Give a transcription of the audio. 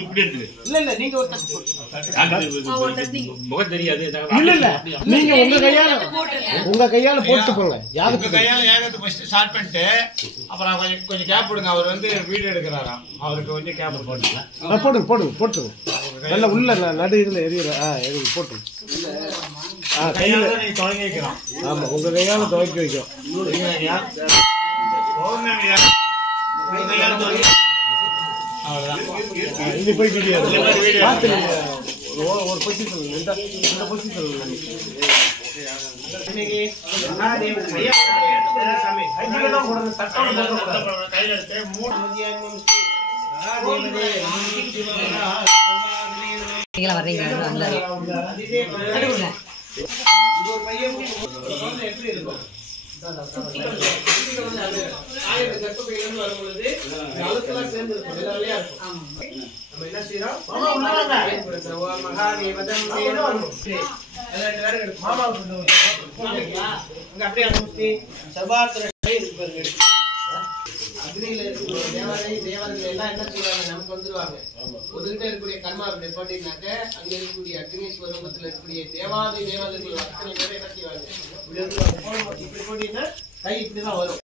இப்படி இருக்குது. இல்ல இல்ல நீங்க ஒரு தட்டு முகம் தெரியாது. இல்ல இல்ல நீங்க உங்க கையால போட்டு போங்க. உங்க கையால ஏகத்து ஃபர்ஸ்ட் ஸ்டார்ட் பண்ணிட்டு அப்புறம் கொஞ்சம் கேப் விடுங்க. அவர் வந்து வீடியோ எடுக்கிறாராம். அவருக்கு கொஞ்சம் கேப் போடுங்க. போட்டுங்க நல்ல உள்ள நடு இதுல எரியல. எரிய போட்டுங்க. கையால நீ தொடங்கி வைக்கிறோம். ஆமா உங்க கையால துவைக்க வைக்கும். இது போய் கிடையாது. ஒரு பொசிஷன் இந்த பொசிஷன் கையில எடுத்து 3 அக்னியில இருக்கக்கூடிய தேவர்கள் எல்லாம் என்ன செய்வாங்க, நமக்கு வந்துருவாங்க. ஒதுகிட்ட இருக்கக்கூடிய கர்மா நிப்பாட்டினாக்க அங்க இருக்கக்கூடிய அக்னி ஸ்வரூபத்துல இருக்கக்கூடிய தேவாதி தேவர்கள் அத்தனை பேரை என்ன செய்வாங்க, இப்படி போட்டீங்கன்னா கை இப்படிதான் வரும்.